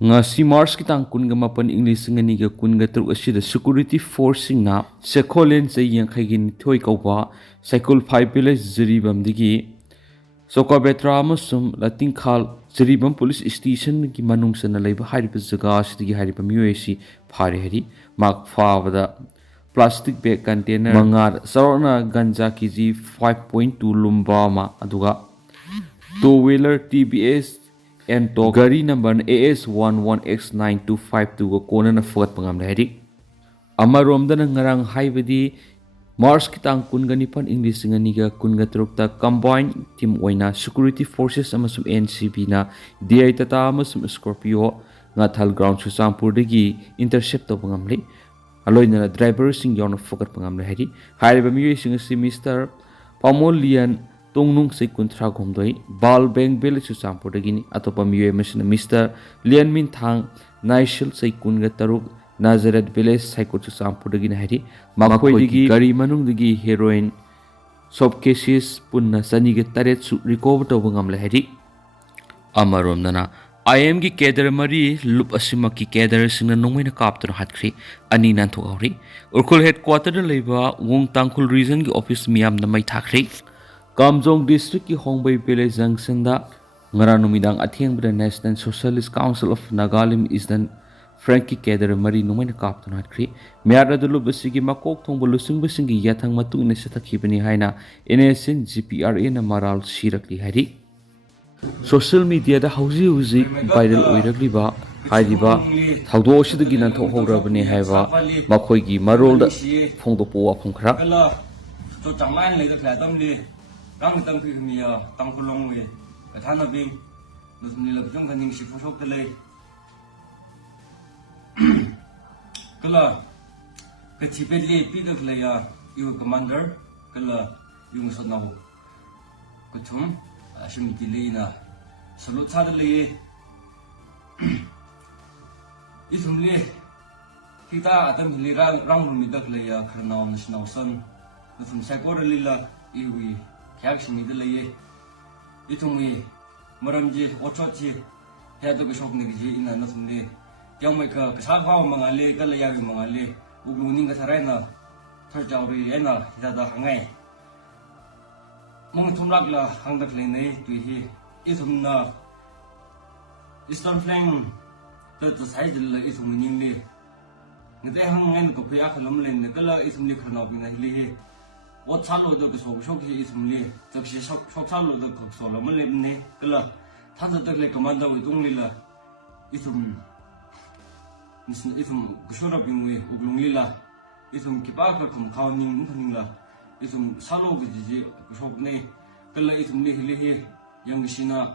ngasi Mars kitang kun ga mapan English ngani ga kun ga truk asida security forcing na sekholen se yang khaigin thoi kauba cycle 5 village ziribam digi sokabetra amasum lating khal ziribam police station ki manung sana leiba hariba jaga sidigi hariba miwesi phare hari mak fawada plastic bag container mangar sarona ganja kg 5.2 lumba ma aduga two wheeler TBS and to gari number AS11X9252 go kona na fogat pangam lahiri amarom da ngarang haibadi Mars kitang kunganipan English nganiga kungatrukta combined team oina security forces amasum NCB na DI tata amasum Scorpio ngathal ground Susampur dagi intercept to pangam le aloi na driver sing yon fogat pangam lahiri haiba miyo sing si Mr. Pamolian Tongnung say kuntra gomdoi bal beng bel Susampur dagini atopa miyo emission Mr. Lian Min Thang Naishal say kunga taruk Nazareth village Saikot Susampur dagini hari makoi digi gari manung digi heroin sob cases punna sani ge taret su recover to bangam le hari amarom nana IM gi kedar mari lup asima ki kedar singna nongmena kaptur hatkhri ani nan tho hori urkhul headquarter leiba wong tangkhul region gi office miam na mai thakri Kamjong district ki Hongbei village junction da ngaranumidang atheng bra National Socialist Council of Nagalim Eastern Frankie Keder Mari Numain Captain Hatri, Miaradulu Basigi Makok Tong Bulusung Basingi Yatang Matu in the Satakibani Haina, NSN GPR in a Maral Shirakli Hari. Social media the Hausi Uzi, Bidal Uiragliba, Haidiba, Haudoshi the Ginan to Horabani Hava, Makoigi, Marol, Fondopo Punkra. Kala kachipeli pidok laya yu commander kala yung sonau kuchum ashimiti leina salut sadali isumli kita atam hilira rang midak laya karnaw national son kusum sakor lila iwi kyak shimiti laya itumi maramji ochochi hedo kishok nigi ina nasumli yang mereka kesahau mengalir kalau yang mengalir ugluning kesarana terjauh ena tidak ada hangai mengtumlak lah hang dak lene tuhi isumna Eastern Flank tersai jelah isum menyingli ngete hangen ko pya khalam len kala isumli khana bina hili o chalo do ko sok isumli takshi sok chalo do ko solo mlen kala thada dak le commander udungli la isum isum kushora bingwe uglungila isum kibaka kum khawning ningla isum salo giji kushokne kala isum le hile yang sina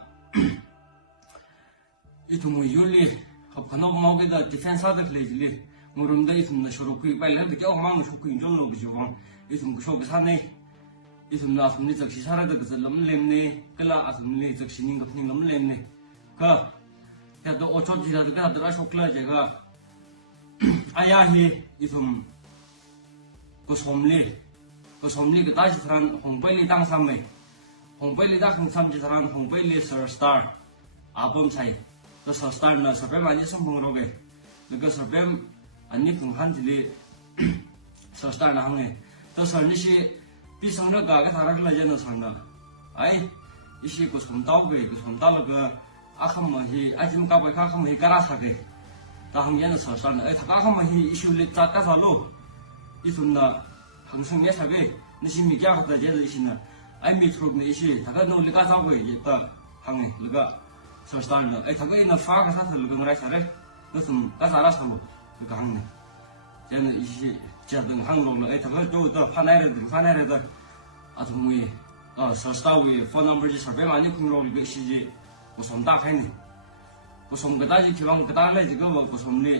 isum yuli khapano mawgeda defense ada klejli murumda isum na shurukui baila de kya hang shukui jolno bijong isum kushok sane isum la sumni jakshi sarada galam lemne kala asum le jakshi ning gapning lam lemne ka ya do ocho jira da da shokla jaga ayahi isum kosomli ke taji tharan hongpaili tang samai hongpaili da khang sam ji tharan hongpaili sir star abom sai to sir star na sabem ani som bongroge lega sabem ani khung han jili sir star na hange to sir ni shi pi samra ga tharak la jena sarna ai ishi kosom tawge kosom talaga akham hi ajim ka ba kham hi kara sake tahang yana sarsan ai thaka khama hi issue le ta ka salo isumna hangsung ya sabe nishimi kya khata je isina ai mi thuk ne ishi thaka no lika sa go ye ta hangi lika sarsan na ai thaka ina fa ka sa thal ga ngai sare nasum ka sara salo lika hangi jana ishi jadang hang lo ai thaka do ta phanai da atumui sarstawi phone number ji sabe mani khung ro ge shi je usom ta khai ne kusum kata je kiwang kata le juga wang kusum ni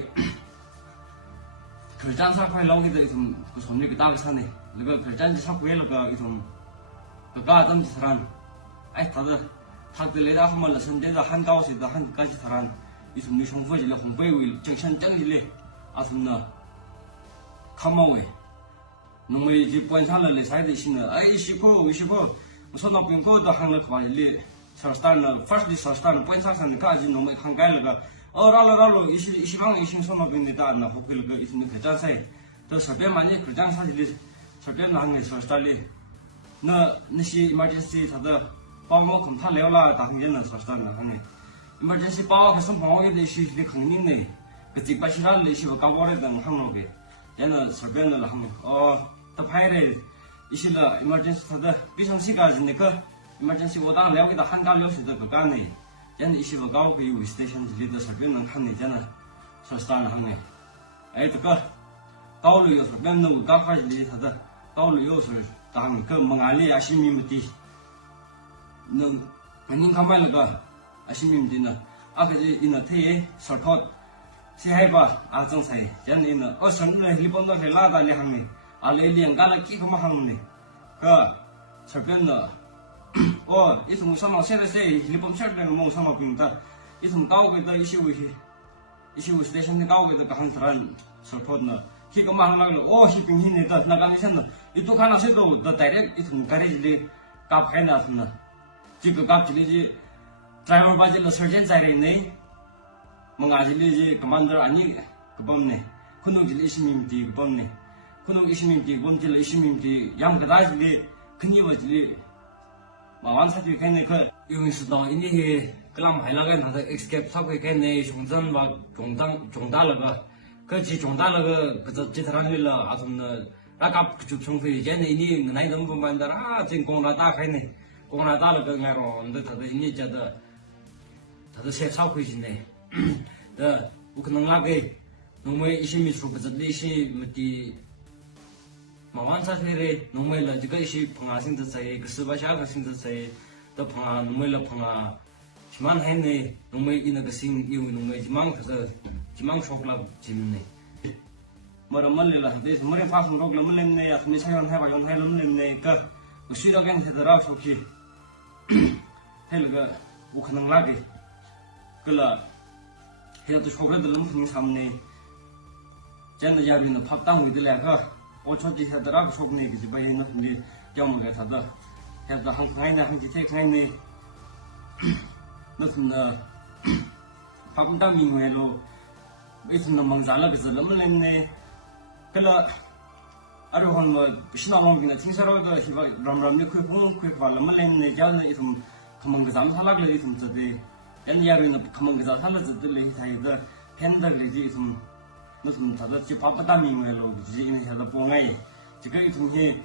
kerjaan sampai long kita itu kusum ni kita kesana lega kerjaan je sampai lega itu lega adam seran tada thak le da hmal sende da han kaw se da han ka seran itu ni songfo je le hongpei wil junction jang je le asumna kamawe nomai je point sala le sai de sina ai shipo usona pin ko da han le kwa le Sarastan first di Sarastan point Sarastan ka ji no mai khang kai la 라로 이시방 이신 손업입니다. 나 호텔 그 있는 그 장사에 또 설배만이 그 장사들이 설배 나는 설스탈리 너시 emergency 다들 방어 검사 레올라 당연히 설스탈나 하네 emergency 방어 해서 방어에 대해서 강림네 그 집바시랄 이시고 가보래던 항로게 얘는 설배는 하면 또 파이레 이시라 emergency 다들 비상시까지 그 emergency 보다 내가 한갈 요소도 그 간에 얘는 이시고 가고 그 유 스테이션 리더 설배는 하네 잖아 설스탈나 하네 그 가오로 요소 맨날 가파지 다들 가오로 요소 당 그 멍알리 아시미미티 능 아닌 가만히가 아시미미티나 아그지 이나 태에 설컷 시해봐 아정사이 얘는 어선을 리본도 헬라다리 하네 알레리안 가라 끼고만 하네 그 설변나 이tum sama 세레세 리본 셔르는 뭐 sama 빈다 이tum 가오게다 이시우 스테이션에 가오게다 한 사람 설컷나 키가 말하는 히빙히네다 나가니셨나 itu kan asal tu direct itu mukari jadi kap hai na asna jika kap jadi je driver baca le surgeon cari ni mengaji je commander ani kebom ni kunung jadi ismimti kebom ni kunung ismimti kebom jadi ismimti yang kedai jadi kini jadi bawan satu kan ni ke yang sudah ini kelam hai lagi nanti escape sampai kan ni sungzan bag jongda laga ke jongda laga ke terang ni lah asumna 아까 그쪽 청소에 이제는 이니 나이 너무 많다라 지금 공나다 가네 공나다를 그 가로 근데 다들 이니 다들 새 사고 있네 더 우크능하게 너무 이심이 수고들 이시 뭐디 마완사들이 너무 라지가 이시 평화생들 사이 그 스바샤가 생들 사이 더 평화 너무 평화 지만 했네 너무 이는 그신 이유 너무 지망 속라 지네 머리라 데스 머리 파선 로글 물렸네 야스미 사연 해봐 용 해를 물렸네 그 우시라겐 해더라 속히 헬가 우크능라게 그라 해도 속으로들 무슨 삼네 젠더 야비는 팝당 위들래가 오초지 해더라 속네 그지 바이는 근데 경험에 타다 해도 한카이나 한지 택하이네 너슨 팝당 민회로 무슨 망자라 그저 물렸네 그라 아르혼 뭐 신앙원이나 tin사로도 희바 람람니 쿠쿠 발람을네 자는 이좀 가만 그 잠살락을 좀 저기 엔야르는 가만 그 잠살락을 타이다 팬들이 좀 무슨 다들 지 바빠다미면로 지기는 해서 봉아이 지금 이tum이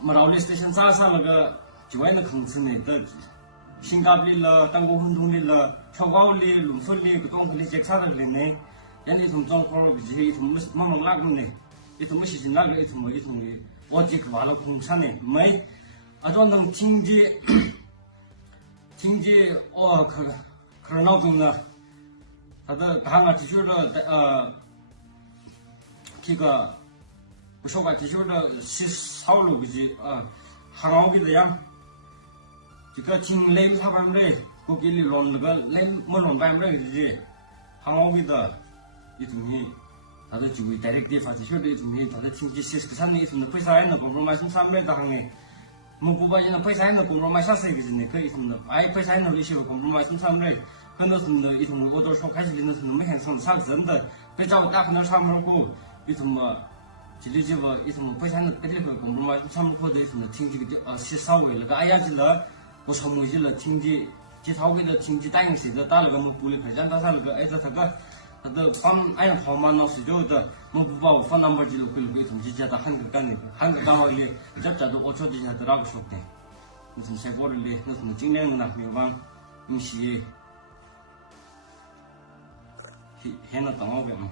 마라울리 스테이션 사사가 지와이는 강선에 더 싱가빌라 땅고 hun동빌라 초가울리 룸솔리 그 동클리 잭사들네 얘네 좀 정보로 이제 좀 뭐만 나그네 이좀 무시진 나가 이좀 어디 그 와라 공산에 뭐 아주 ting지 그런 나오나 다들 하나 지셔도 기가 부서가 지셔도 시사로 그지 하나오기도야 지가 팅레이 사람들 거기를 론가 레 뭐론 바이브를 그지 하나오기다 이tum이 다들 지금 다이렉트 파티셔도 이tum이 다들 팅지 시스크산에 이tum이 पैसा에는 compromise 삼매다 하네 무부바지는 पैसा에는 compromise 사세기지네 그 이tum이 아이 पैसा에는 리시고 compromise 삼매 근데는 이tum이 오더 쇼카지는 좀 해선 사전다 배자고 딱 하나 삼으고 이tum이 지리지바 이tum이 पैसा는 그리고 compromise 삼고도 이tum이 팅지 시사고를 아야질라 뭐 삼모질라 팅지 지타오기도 팅지 땅이시다 따라가 뭐 불이 가잖아 살가 애자다가 더 아니 포만노 수조다 뭐 폰 넘버 지로 끌고 좀 지자다 한국 가와리 잡자도 어쩌지 하더라고 속대 무슨 세보를 무슨 찍내는 나면 임시에 해놨던 거면